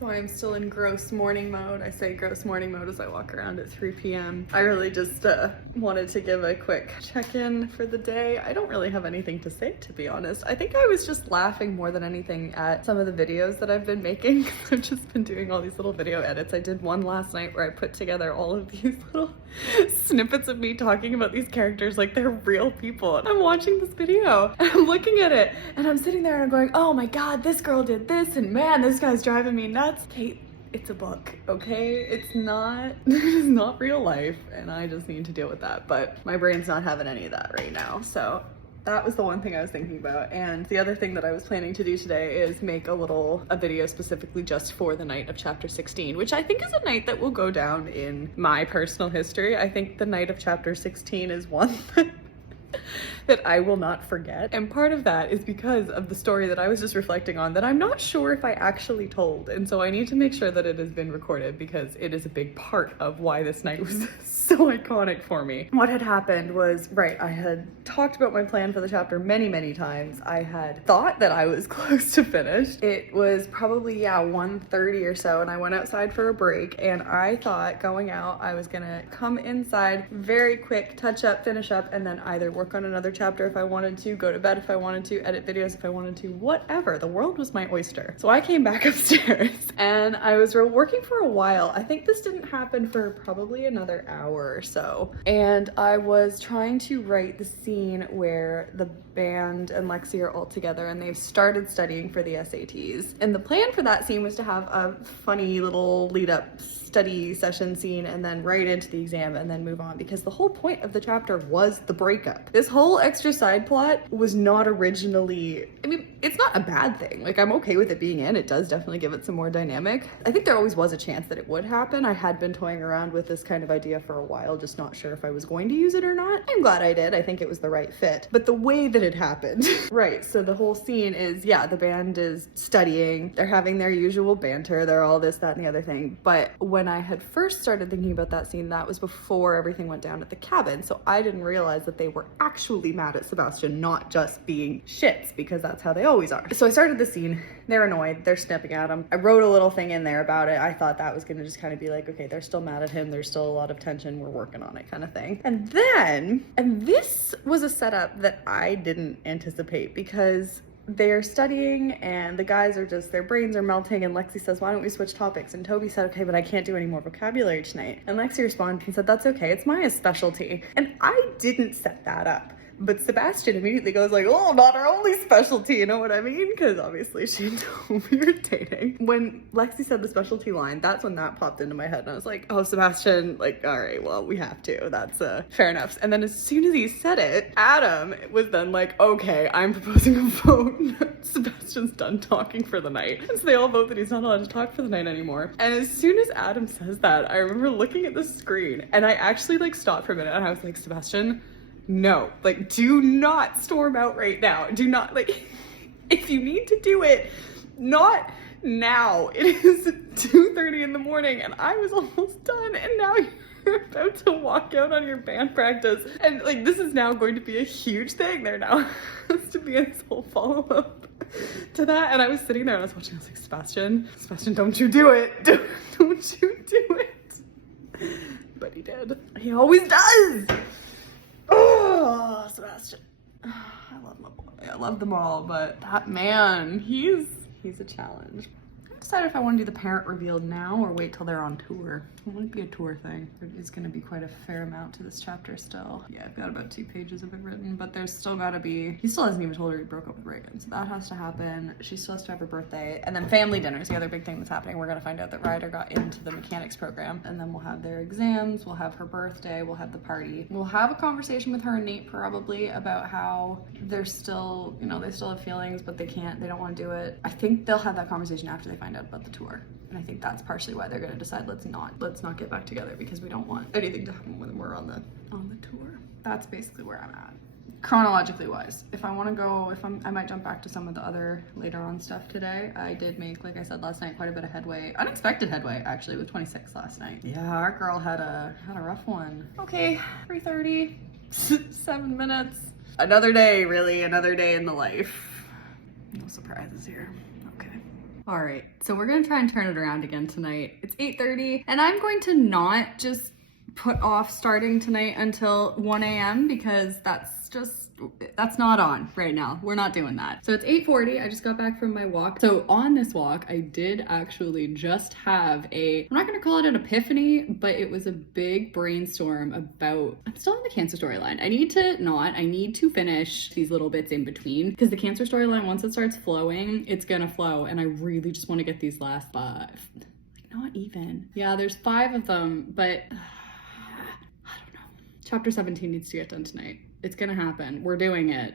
So I'm still in gross morning mode. I say gross morning mode as I walk around at 3 p.m. I really just wanted to give a quick check-in for the day. I don't really have anything to say, to be honest. I think I was just laughing more than anything at some of the videos that I've been making. I've just been doing all these little video edits. I did one last night where I put together all of these little snippets of me talking about these characters like they're real people. And I'm watching this video and I'm looking at it and I'm sitting there and I'm going, oh my God, this girl did this and man, this guy's driving me nuts. Kate, it's a book, okay? It's not real life and I just need to deal with that. But my brain's not having any of that right now. So that was the one thing I was thinking about. And the other thing that I was planning to do today is make a video specifically just for the night of chapter 16, which I think is a night that will go down in my personal history. I think the night of chapter 16 is one that I will not forget. And part of that is because of the story that I was just reflecting on that I'm not sure if I actually told. And so I need to make sure that it has been recorded because it is a big part of why this night was so iconic for me. What had happened was, right, I had talked about my plan for the chapter many, many times. I had thought that I was close to finished. It was probably, 1:30 or so, and I went outside for a break, and I thought going out, I was gonna come inside, very quick, touch up, finish up, and then either work on another chapter if I wanted to, go to bed if I wanted to, edit videos if I wanted to, whatever. The world was my oyster. So I came back upstairs, and I was working for a while. I think this didn't happen for probably another hour or so. And I was trying to write the scene where the band and Lexi are all together and they've started studying for the SATs. And the plan for that scene was to have a funny little lead up study session scene and then right into the exam and then move on, because the whole point of the chapter was the breakup. This whole extra side plot was not originally, I mean, it's not a bad thing. Like, I'm okay with it being in. It does definitely give it some more dynamic. I think there always was a chance that it would happen. I had been toying around with this kind of idea for a while, just not sure if I was going to use it or not. I'm glad I did. I think it was the right fit. But the way that it happened, right, so the whole scene is, the band is studying. They're having their usual banter. They're all this, that, and the other thing. But when I had first started thinking about that scene, that was before everything went down at the cabin. So I didn't realize that they were actually mad at Sebastian, not just being shits, because that's how they always are. So I started the scene. They're annoyed. They're snipping at him. I wrote a little thing in there about it. I thought that was gonna just kind of be like, okay, they're still mad at him. There's still a lot of tension. We're working on it kind of thing. And this was a setup that I didn't anticipate, because they're studying and the guys are just, their brains are melting, and Lexi says, why don't we switch topics? And Toby said, okay, but I can't do any more vocabulary tonight. And Lexi responded and said, that's okay, it's Maya's specialty. And I didn't set that up. But Sebastian immediately goes like, oh, not our only specialty, you know what I mean? Because obviously she knew we were dating. When Lexi said the specialty line, that's when that popped into my head. And I was like, oh, Sebastian, like, all right, well, we have to. That's fair enough. And then as soon as he said it, Adam was then like, okay, I'm proposing a vote. Sebastian's done talking for the night. And so they all vote that he's not allowed to talk for the night anymore. And as soon as Adam says that, I remember looking at the screen and I actually like stopped for a minute and I was like, Sebastian, no, like, do not storm out right now. Do not, like, if you need to do it, not now. It is 2:30 in the morning and I was almost done, and now you're about to walk out on your band practice. And like, this is now going to be a huge thing. There now has to be this whole follow-up to that. And I was sitting there and I was watching, I was like, Sebastian, don't you do it. Don't you do it. But he did. He always does. Oh, Sebastian. I love my boy. I love them all, but that man, he's a challenge. I decided if I want to do the parent reveal now or wait till they're on tour. It might be a tour thing. It's going to be quite a fair amount to this chapter still. Yeah, I've got about 2 pages of it written, but there's still got to be, he still hasn't even told her he broke up with Reagan, so that has to happen. She still has to have her birthday, and then family dinner is the other big thing that's happening. We're going to find out that Ryder got into the mechanics program, and then we'll have their exams, we'll have her birthday, we'll have the party. We'll have a conversation with her and Nate probably about how they're still, they still have feelings, but they don't want to do it. I think they'll have that conversation after they find out about the tour. And I think that's partially why they're gonna decide let's not get back together, because we don't want anything to happen when we're on the tour. That's basically where I'm at. Chronologically wise, if I want to go, I might jump back to some of the other later on stuff today. I did make, like I said last night, quite a bit of headway, unexpected headway actually, with 26 last night. Yeah, our girl had a rough one. Okay, 3:30, 7 minutes. Another day, really, another day in the life. No surprises here. Okay. All right, so we're gonna try and turn it around again tonight. It's 8:30 and I'm going to not just put off starting tonight until 1 a.m. because that's not on right now. We're not doing that. So it's 8:40. I just got back from my walk. So on this walk, I did actually just have I'm not gonna call it an epiphany, but it was a big brainstorm about, I'm still in the cancer storyline. I need to finish these little bits in between because the cancer storyline, once it starts flowing, it's gonna flow. And I really just want to get these last 5. Like, not even. Yeah, there's 5 of them, but I don't know. Chapter 17 needs to get done tonight. It's gonna happen. We're doing it.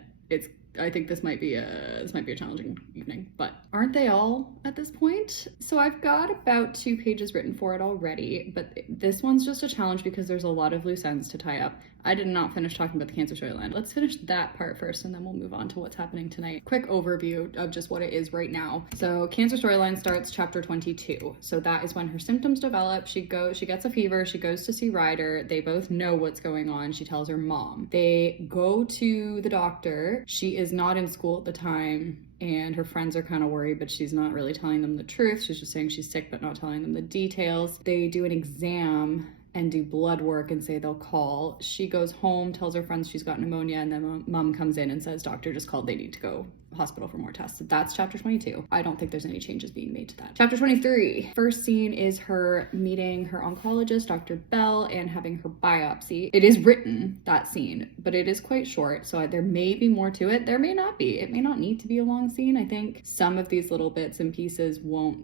I think this might be a challenging evening, but aren't they all at this point? So I've got about 2 pages written for it already, but this one's just a challenge because there's a lot of loose ends to tie up. I did not finish talking about the cancer storyline. Let's finish that part first and then we'll move on to what's happening tonight. Quick overview of just what it is right now. So cancer storyline starts chapter 22. So that is when her symptoms develop. She gets a fever, she goes to see Ryder. They both know what's going on. She tells her mom. They go to the doctor. She is not in school at the time and her friends are kind of worried, but she's not really telling them the truth. She's just saying she's sick, but not telling them the details. They do an exam and do blood work and say they'll call. She goes home, tells her friends she's got pneumonia, and then mom comes in and says, doctor just called, they need to go hospital for more tests. So that's chapter 22. I don't think there's any changes being made to that. Chapter 23, first scene is her meeting her oncologist, Dr. Bell, and having her biopsy. It is written, that scene, but it is quite short, so there may be more to it. There may not be. It may not need to be a long scene. I think some of these little bits and pieces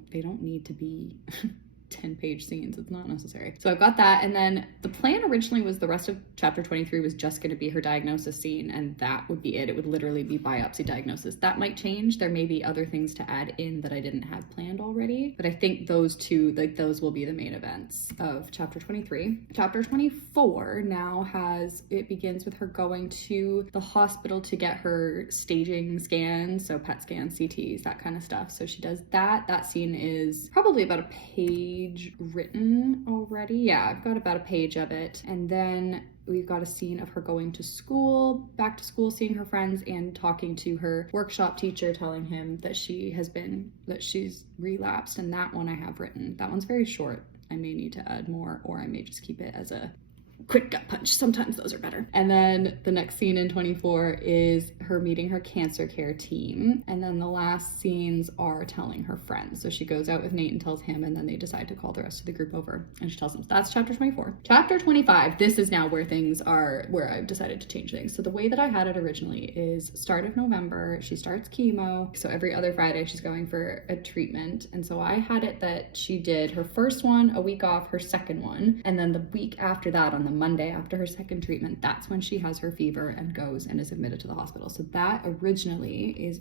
they don't need to be 10-page scenes. It's not necessary. So I've got that. And then the plan originally was the rest of chapter 23 was just going to be her diagnosis scene, and that would be it. It would literally be biopsy diagnosis. That might change. There may be other things to add in that I didn't have planned already, but I think those 2, like those will be the main events of chapter 23. Chapter 24 now it begins with her going to the hospital to get her staging scans, so PET scans, CTs, that kind of stuff. So she does that. That scene is probably about a page written already. Yeah, I've got about a page of it. And then we've got a scene of her going to school, back to school, seeing her friends and talking to her workshop teacher, telling him that she's relapsed. And that one I have written. That one's very short. I may need to add more, or I may just keep it as a quick gut punch. Sometimes those are better. And then the next scene in 24 is her meeting her cancer care team. And then the last scenes are telling her friends. So she goes out with Nate and tells him, and then they decide to call the rest of the group over. And she tells them. That's chapter 24. Chapter 25, this is now where I've decided to change things. So the way that I had it originally is start of November, she starts chemo. So every other Friday she's going for a treatment. And so I had it that she did her first one, a week off, her second one. And then the week after that, on the Monday after her second treatment, that's when she has her fever and goes and is admitted to the hospital. So that originally is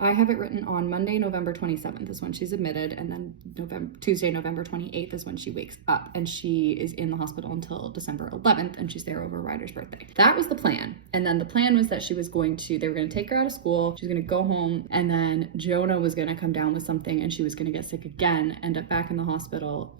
I have it written on Monday, November 27th is when she's admitted, and then Tuesday, November 28th is when she wakes up, and she is in the hospital until December 11th, and she's there over Ryder's birthday. That was the plan. And then the plan was that they were going to take her out of school, she was going to go home, and then Jonah was going to come down with something, and she was going to get sick again, end up back in the hospital,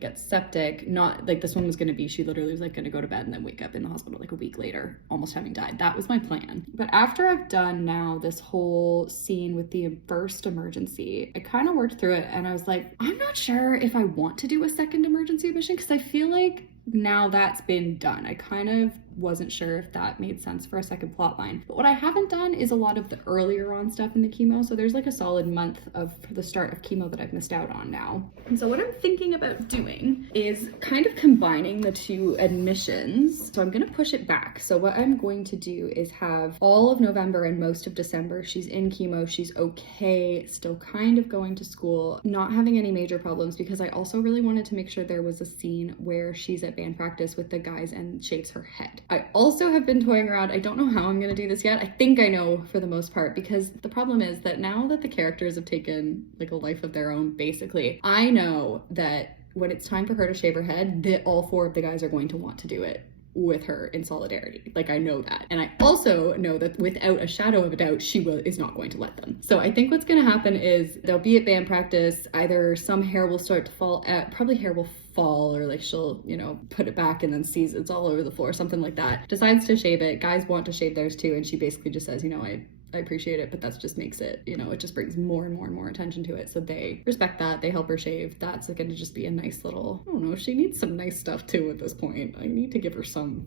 get septic. Not like this one was going to be, she literally was going to go to bed and then wake up in the hospital a week later, almost having died. That was my plan. But after I've done now this whole scene with the first emergency, I kind of worked through it and I was like, I'm not sure if I want to do a second emergency admission because I feel like now that's been done. I kind of wasn't sure if that made sense for a second plot line. But what I haven't done is a lot of the earlier on stuff in the chemo. So there's like a solid month of the start of chemo that I've missed out on now. And so what I'm thinking about doing is kind of combining the 2 admissions. So I'm going to push it back. So what I'm going to do is have all of November and most of December, she's in chemo, she's okay, still kind of going to school, not having any major problems, because I also really wanted to make sure there was a scene where she's at band practice with the guys and shaves her head. I also have been toying around. I don't know how I'm going to do this yet. I think I know for the most part, because the problem is that now that the characters have taken like a life of their own, basically, I know that when it's time for her to shave her head, that all 4 of the guys are going to want to do it with her in solidarity. Like, I know that. And I also know that without a shadow of a doubt, she is not going to let them. So I think what's going to happen is they'll be at band practice. Either some hair will start to fall out, probably hair will fall, or like she'll, put it back and then sees it's all over the floor, something like that. Decides to shave it. Guys want to shave theirs too. And she basically just says, I appreciate it, but that just makes it, you know, it just brings more and more and more attention to it. So they respect that. They help her shave. That's going to just be a nice little, I don't know, she needs some nice stuff too at this point. I need to give her some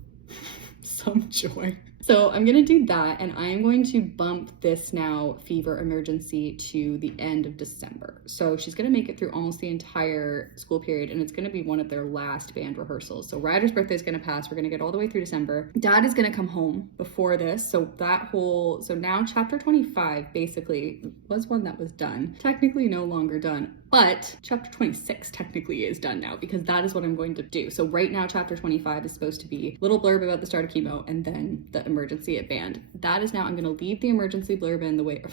joy. So I'm gonna do that, and I am going to bump this now fever emergency to the end of December. So she's gonna make it through almost the entire school period, and it's gonna be one of their last band rehearsals. So Ryder's birthday is gonna pass. We're gonna get all the way through December. Dad is gonna come home before this. So now chapter 25 basically was one that was done. Technically no longer done, but chapter 26 technically is done now because that is what I'm going to do. So right now, chapter 25 is supposed to be a little blurb about the start of chemo and then the emergency at band. That is now, I'm gonna leave the emergency blurb in the way,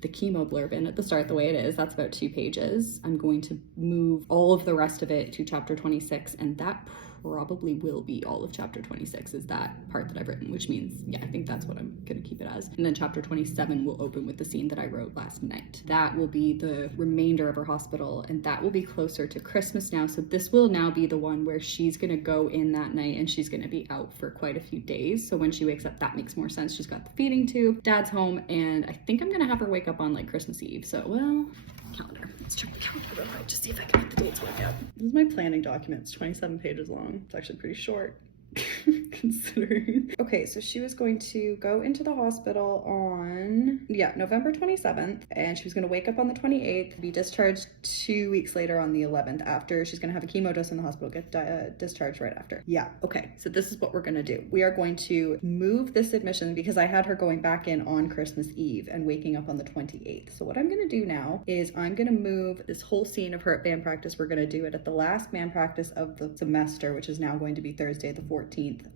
the chemo blurb in at the start the way it is. That's about 2 pages. I'm going to move all of the rest of it to chapter 26, and that probably will be all of chapter 26 is that part that I've written, which means, yeah, I think that's what I'm gonna keep it as. And then chapter 27 will open with the scene that I wrote last night. That will be the remainder of her hospital, and that will be closer to Christmas now. So this will now be the one where she's gonna go in that night and she's gonna be out for quite a few days. So when she wakes up, that makes more sense. She's got the feeding tube, Dad's home, and I think I'm gonna have her wake up on like Christmas Eve. So, well, calendar. Let's check the calendar real quick, just see if I can make the dates work out. This is my planning document. It's 27 pages long. It's actually pretty short. Considering. Okay, so she was going to go into the hospital on, November 27th, and she was gonna wake up on the 28th, be discharged 2 weeks later on the 11th after. She's gonna have a chemo dose in the hospital, get discharged right after. Yeah, okay, so this is what we're gonna do. We are going to move this admission because I had her going back in on Christmas Eve and waking up on the 28th. So what I'm gonna do now is I'm gonna move this whole scene of her at band practice. We're gonna do it at the last band practice of the semester, which is now going to be Thursday, the 14th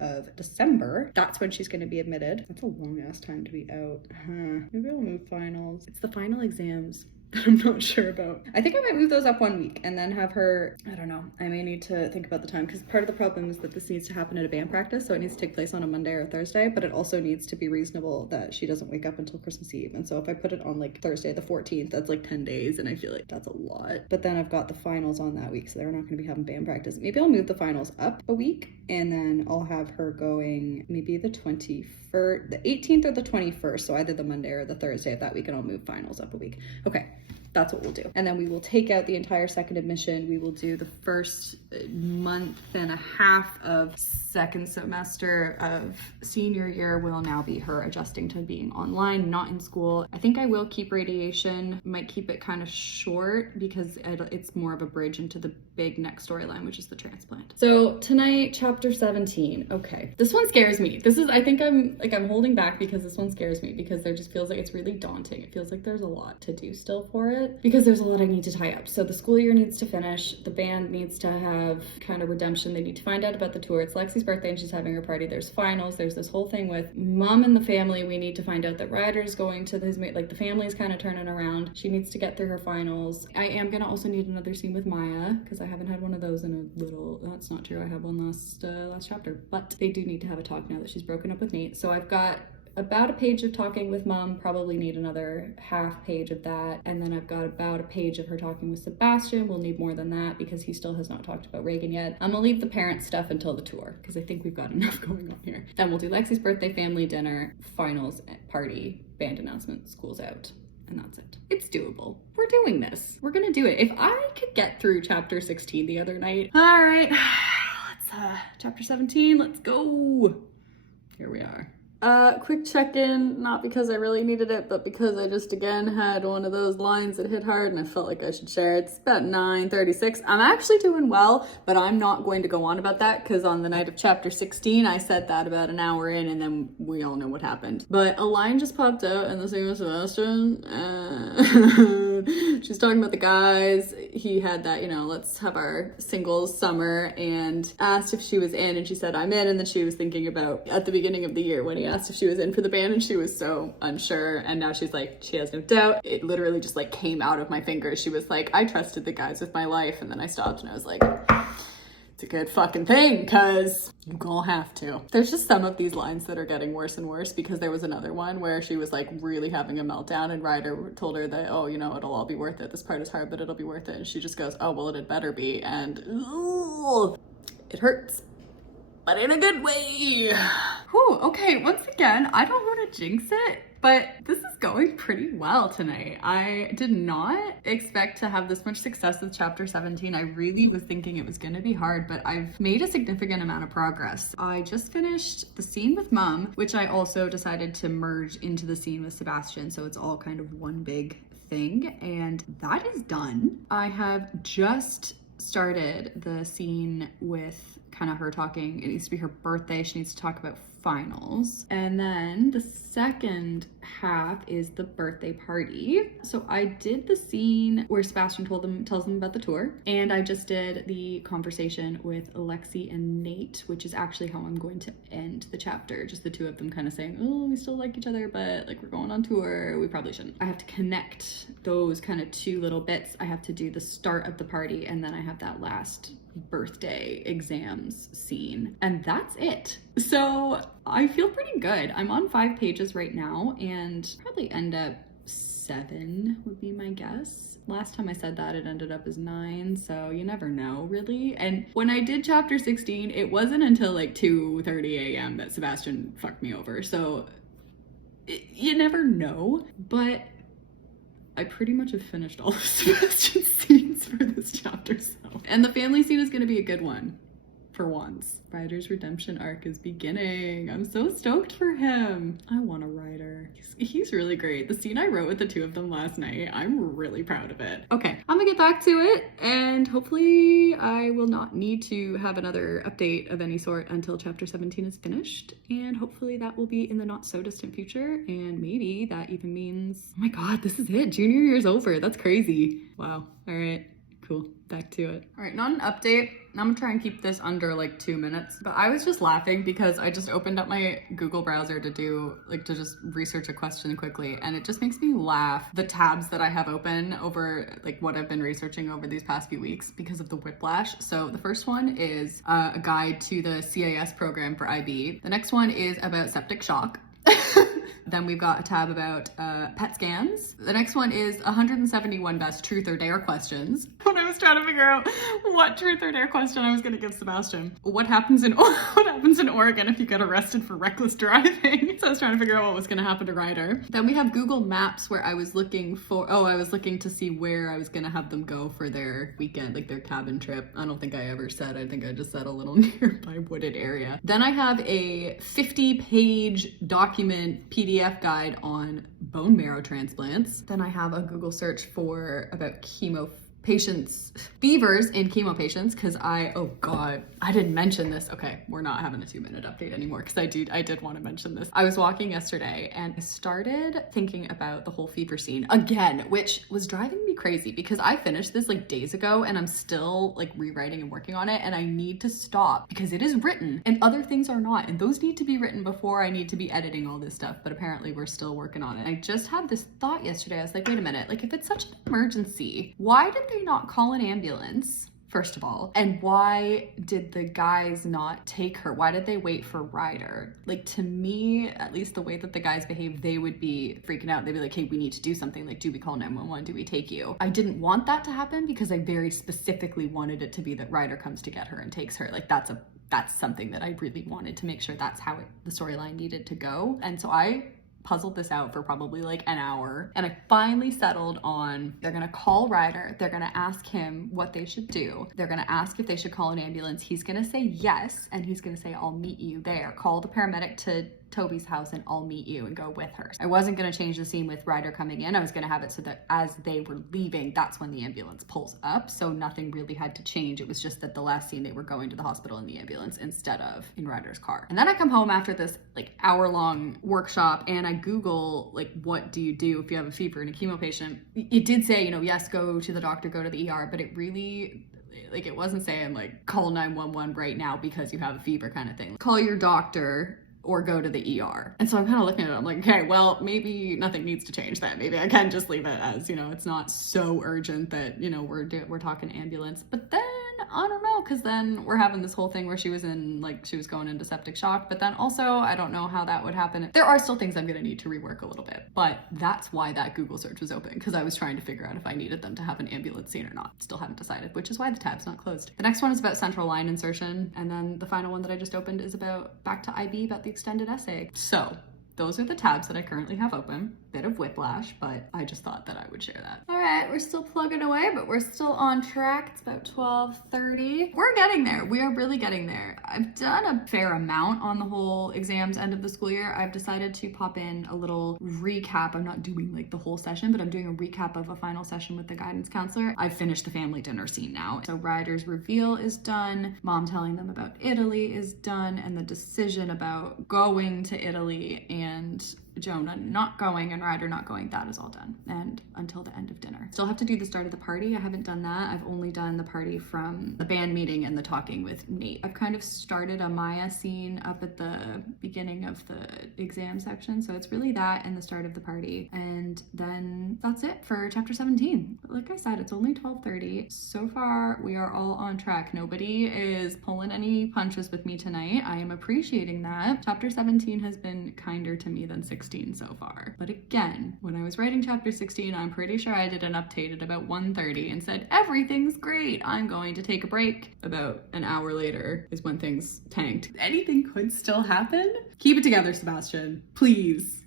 of December. That's when she's going to be admitted. That's a long ass time to be out. Maybe I'll move finals. It's the final exams that I'm not sure about. I think I might move those up 1 week and then have her, I don't know, I may need to think about the time because part of the problem is that this needs to happen at a band practice, so it needs to take place on a Monday or a Thursday, but it also needs to be reasonable that she doesn't wake up until Christmas Eve. And so if I put it on like Thursday the 14th, that's like 10 days, and I feel like that's a lot. But then I've got the finals on that week, so they're not going to be having band practice. Maybe I'll move the finals up a week, and then I'll have her going maybe the 21st, the 18th or the 21st, so either the Monday or the Thursday of that week, and I'll move finals up a week. Okay. That's what we'll do. And then we will take out the entire second admission. We will do the first month and a half of second semester of senior year will now be her adjusting to being online, not in school. I think I will keep radiation, might keep it kind of short because it's more of a bridge into the big next storyline, which is the transplant. So tonight, chapter 17. Okay, this one scares me. I think I'm holding back because this one scares me because there just feels like it's really daunting. It feels like there's a lot to do still for it because there's a lot I need to tie up. So the school year needs to finish. The band needs to have kind of redemption. They need to find out about the tour. It's Lexi's birthday and she's having her party. There's finals. There's this whole thing with mom and the family. We need to find out that Ryder's going to his, like the family's kind of turning around. She needs to get through her finals. I am gonna also need another scene with Maya because I haven't had one of those in a little, that's not true. I had one last chapter, but they do need to have a talk now that she's broken up with Nate. So I've got about a page of talking with mom, probably need another half page of that. And then I've got about a page of her talking with Sebastian. We'll need more than that because he still has not talked about Reagan yet. I'm gonna leave the parent stuff until the tour because I think we've got enough going on here. Then we'll do Lexi's birthday, family dinner, finals, party, band announcement, school's out. And that's it. It's doable. We're doing this. We're gonna do it. If I could get through chapter 16 the other night. All right, let's chapter 17, let's go. Here we are. Quick check-in, not because I really needed it, but because I just again had one of those lines that hit hard and I felt like I should share it. It's about 9:36. I'm actually doing well, but I'm not going to go on about that because on the night of chapter 16, I said that about an hour in and then we all know what happened. But a line just popped out in the scene with Sebastian. She's talking about the guys. He had that, let's have our singles summer and asked if she was in and she said, I'm in. And then she was thinking about at the beginning of the year when he asked if she was in for the band and she was so unsure. And now she's like, she has no doubt. It literally just like came out of my fingers. She was like, I trusted the guys with my life. And then I stopped and I was like, it's a good fucking thing because you gonna have to. There's just some of these lines that are getting worse and worse because there was another one where she was like really having a meltdown and Ryder told her that, oh, it'll all be worth it. This part is hard, but it'll be worth it. And she just goes, oh, well, it had better be. And it hurts, but in a good way. Whew, okay, once again, I don't want to jinx it, but this is going pretty well tonight. I did not expect to have this much success with chapter 17. I really was thinking it was going to be hard, but I've made a significant amount of progress. I just finished the scene with Mom, which I also decided to merge into the scene with Sebastian, so it's all kind of one big thing, and that is done. I have just started the scene with kind of her talking. It needs to be her birthday. She needs to talk about finals. And then the second half is the birthday party. So I did the scene where Sebastian tells them about the tour, and I just did the conversation with Alexi and Nate, which is actually how I'm going to end the chapter. Just the two of them kind of saying, oh, we still like each other, but like we're going on tour. We probably shouldn't. I have to connect those kind of two little bits. I have to do the start of the party, and then I have that last birthday exams scene, and that's it. So I feel pretty good. I'm on 5 pages right now, and probably end up 7 would be my guess. Last time I said that, it ended up as 9, so you never know, really. And when I did chapter 16, it wasn't until like 2:30 a.m. that Sebastian fucked me over, so you never know. But I pretty much have finished all of Sebastian's scenes for this chapter, so. And the family scene is gonna be a good one, for once. Ryder's redemption arc is beginning. I'm so stoked for him. I want a Ryder. He's really great. The scene I wrote with the two of them last night, I'm really proud of it. Okay, I'm gonna get back to it, and hopefully I will not need to have another update of any sort until chapter 17 is finished, and hopefully that will be in the not so distant future, and maybe that even means, oh my god, this is it. Junior year's over. That's crazy. Wow. All right. Cool, back to it. All right, not an update. I'm gonna try and keep this under like 2 minutes, but I was just laughing because I just opened up my Google browser to just research a question quickly, and it just makes me laugh, the tabs that I have open over like what I've been researching over these past few weeks because of the whiplash. So the first one is a guide to the CAS program for IB. The next one is about septic shock. Then we've got a tab about PET scans. The next one is 171 best truth or dare questions. When I was trying to figure out what truth or dare question I was gonna give Sebastian. What happens in Oregon if you get arrested for reckless driving? So I was trying to figure out what was gonna happen to Ryder. Then we have Google Maps, where I was looking to see where I was gonna have them go for their weekend, like their cabin trip. I don't think I ever said, I think I just said a little nearby wooded area. Then I have a 50-page document PDF guide on bone marrow transplants. Then I have a Google search about chemo patients, fevers in chemo patients, because oh god, I didn't mention this. Okay, we're not having a 2-minute update anymore, because I did want to mention this. I was walking yesterday and I started thinking about the whole fever scene again, which was driving me crazy because I finished this like days ago and I'm still like rewriting and working on it, and I need to stop because it is written and other things are not, and those need to be written before I need to be editing all this stuff, but apparently we're still working on it. I just had this thought yesterday. I was like, wait a minute, like if it's such an emergency, why did they not call an ambulance, first of all? And why did the guys not take her? Why did they wait for Ryder? Like, to me, at least the way that the guys behave, they would be freaking out. They'd be like, hey, we need to do something. Like, do we call 911? Do we take you? I didn't want that to happen because I very specifically wanted it to be that Ryder comes to get her and takes her. Like, that's something that I really wanted to make sure that's how the storyline needed to go. And so I puzzled this out for probably like an hour, and I finally settled on, they're gonna call Ryder, they're gonna ask him what they should do, they're gonna ask if they should call an ambulance, he's gonna say yes, and he's gonna say, I'll meet you there. Call the paramedic to Toby's house and I'll meet you, and go with her. I wasn't gonna change the scene with Ryder coming in. I was gonna have it so that as they were leaving, that's when the ambulance pulls up, so nothing really had to change. It was just that the last scene they were going to the hospital in the ambulance instead of in Ryder's car. And then I come home after this like hour-long workshop and I Google like, what do you do if you have a fever in a chemo patient? It did say, you know, yes, go to the doctor, go to the ER, but it really, like, it wasn't saying like call 911 right now because you have a fever kind of thing. Call your doctor or go to the ER. And so I'm kind of looking at it, I'm like, okay, well, maybe nothing needs to change then. Maybe I can just leave it as, you know, it's not so urgent that, you know, we're talking ambulance. But then I don't know, because then we're having this whole thing where she was going into septic shock, but then also I don't know how that would happen. There are still things I'm gonna need to rework a little bit, but that's why that Google search was open, because I was trying to figure out if I needed them to have an ambulance scene or not. Still haven't decided, which is why the tab's not closed. The next one is about central line insertion, and then the final one that I just opened is about back to IB, about the extended essay. So those are the tabs that I currently have open. Bit of whiplash, but I just thought that I would share that. All right, we're still plugging away, but we're still on track. It's about 12:30. We're getting there. We are really getting there. I've done a fair amount on the whole exams end of the school year. I've decided to pop in a little recap. I'm not doing like the whole session, but I'm doing a recap of a final session with the guidance counselor. I've finished the family dinner scene now. So Ryder's reveal is done. Mom telling them about Italy is done. And the decision about going to Italy and Jonah not going and Ryder not going, that is all done. And until the end of dinner. Still have to do the start of the party. I haven't done that. I've only done the party from the band meeting and the talking with Nate. I've kind of started a Maya scene up at the beginning of the exam section. So it's really that and the start of the party. And then that's it for chapter 17. But like I said, it's only 12:30. So far, we are all on track. Nobody is pulling any punches with me tonight. I am appreciating that. Chapter 17 has been kinder to me than 16 so far. But again, when I was writing chapter 16, I'm pretty sure I did an update at about 1:30 and said, everything's great. I'm going to take a break. About an hour later is when things tanked. Anything could still happen. Keep it together, Sebastian. Please.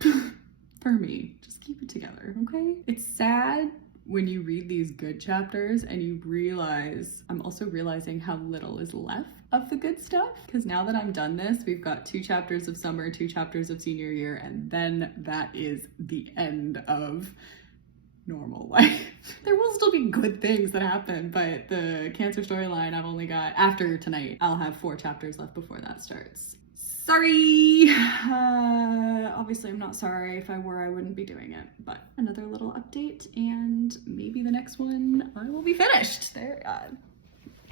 For me, just keep it together, okay? It's sad when you read these good chapters and you realize, I'm also realizing how little is left of the good stuff. Because now that I'm done this, we've got 2 chapters of summer, 2 chapters of senior year, and then that is the end of normal life. There will still be good things that happen, but the cancer storyline, I've only got, after tonight, I'll have 4 chapters left before that starts. Sorry! Obviously I'm not sorry. If I were, I wouldn't be doing it. But another little update, and maybe the next one I will be finished. There,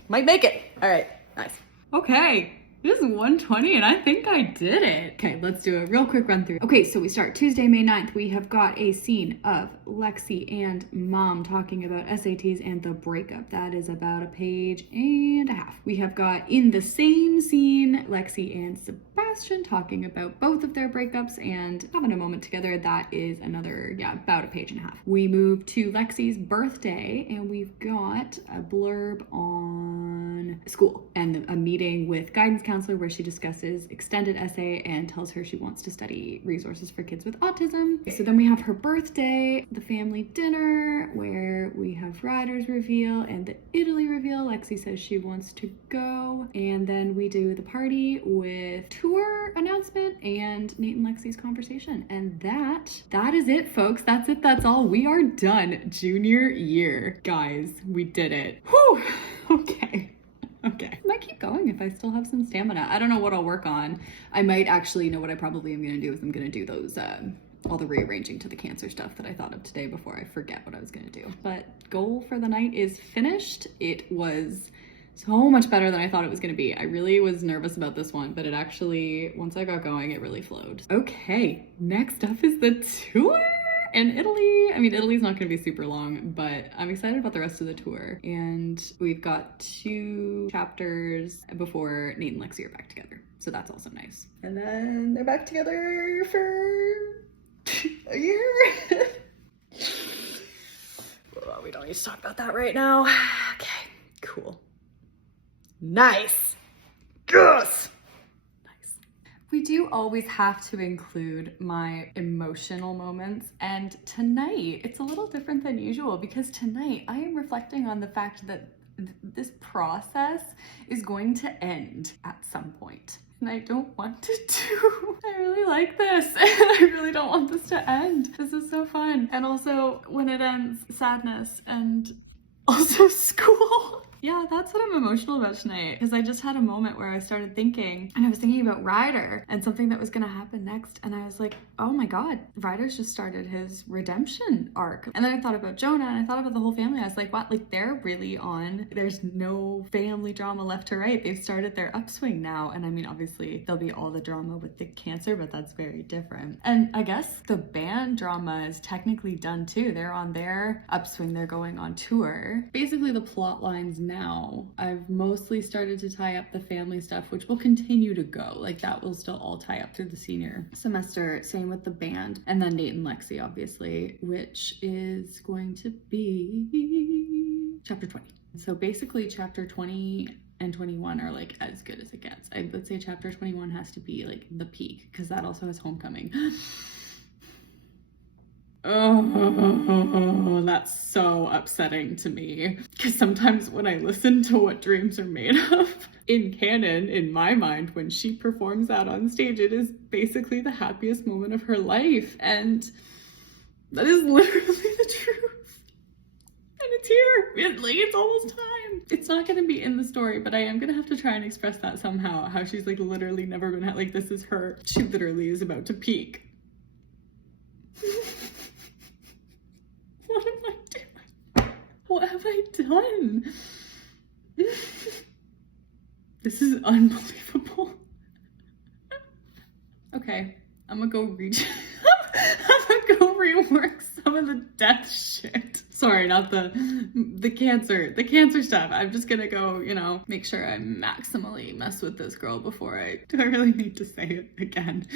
might make it. All right, nice. Okay, it is 1:20 and I think I did it. Okay, let's do a real quick run through. Okay, so we start Tuesday, May 9th. We have got a scene of Lexi and Mom talking about SATs and the breakup. That is about a page and a half. We have got in the same scene, Lexi and Sebastian talking about both of their breakups and having a moment together. That is another, about a page and a half. We move to Lexi's birthday and we've got a blurb on school and a meeting with guidance counselor where she discusses extended essay and tells her she wants to study resources for kids with autism. So then we have her birthday, the family dinner where we have Ryder's reveal and the Italy reveal. Lexi says she wants to go, and then we do the party with tour announcement and Nate and Lexi's conversation. And that is it, folks. That's it. That's all. We are done. Junior year. Guys, we did it. Whew. Okay. Okay. I might keep going if I still have some stamina. I don't know what I'll work on. I might actually know what I probably am going to do is I'm going to do those, all the rearranging to the cancer stuff that I thought of today before I forget what I was going to do. But goal for the night is finished. It was so much better than I thought it was going to be. I really was nervous about this one, but it actually, once I got going, it really flowed. Okay, next up is the tour. And Italy, I mean, Italy's not gonna be super long, but I'm excited about the rest of the tour. And we've got 2 chapters before Nate and Lexi are back together. So that's also nice. And then they're back together for a year. Well, we don't need to talk about that right now. Okay, cool. Nice. Yes. We do always have to include my emotional moments, and tonight it's a little different than usual because tonight I am reflecting on the fact that this process is going to end at some point. And I don't want it to. I really like this and I really don't want this to end. This is so fun. And also when it ends, sadness and also school. Yeah, that's what I'm emotional about tonight, because I just had a moment where I started thinking, and I was thinking about Ryder and something that was gonna happen next, and I was like, oh my god, Ryder's just started his redemption arc. And then I thought about Jonah, and I thought about the whole family. I was like, what? Like, they're really on, there's no family drama left to right. They've started their upswing now, and I mean, obviously, there'll be all the drama with the cancer, but that's very different. And I guess the band drama is technically done too. They're on their upswing, they're going on tour. Basically, the plot lines now now. I've mostly started to tie up the family stuff, which will continue to go. Like that will still all tie up through the senior semester. Same with the band. And then Nate and Lexi, obviously, which is going to be chapter 20. So basically chapter 20 and 21 are like as good as it gets. I would say chapter 21 has to be like the peak because that also has homecoming. Oh, that's so upsetting to me. Because sometimes when I listen to What Dreams Are Made Of, in canon, in my mind, when she performs that on stage, it is basically the happiest moment of her life. And that is literally the truth. And it's here. It's almost time. It's not going to be in the story, but I am going to have to try and express that somehow. How she's like literally never been, like this is her. She literally is about to peak. What am I doing? What have I done? This is unbelievable. Okay, I'm gonna go reach. I'm gonna go rework some of the death shit. Sorry, not the cancer stuff. I'm just gonna go, you know, make sure I maximally mess with this girl before do I really need to say it again?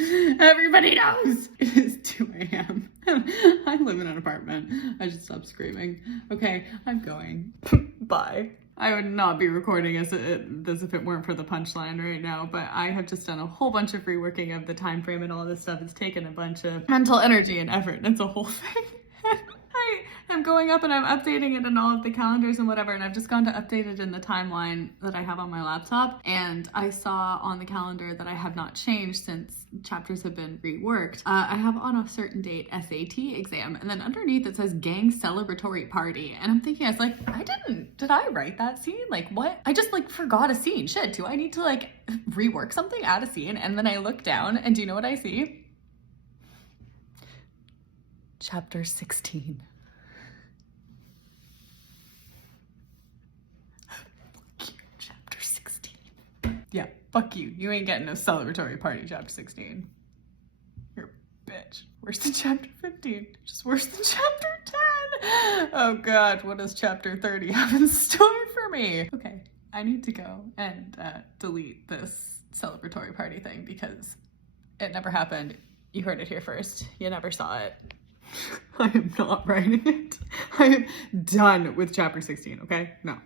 Everybody knows it is 2 a.m. I live in an apartment. I should stop screaming. Okay, I'm going. Bye. I would not be recording as if it weren't for the punchline right now, but I have just done a whole bunch of reworking of the time frame and all this stuff. It's taken a bunch of mental energy and effort, and it's a whole thing. I'm going up and I'm updating it in all of the calendars and whatever, and I've just gone to update it in the timeline that I have on my laptop, and I saw on the calendar that I have not changed since chapters have been reworked. I have on a certain date SAT exam, and then underneath it says gang celebratory party, and I'm thinking, I was like, did I write that scene? Like what? I just like forgot a scene. Shit, do I need to like rework something, add a scene? And then I look down, and do you know what I see? Chapter 16. Yeah, fuck you. You ain't getting a celebratory party, chapter 16. You're a bitch. Worse than chapter 15. Just worse than chapter 10. Oh God, what does chapter 30 have in store for me? Okay, I need to go and delete this celebratory party thing because it never happened. You heard it here first. You never saw it. I am not writing it. I am done with chapter 16, okay? No.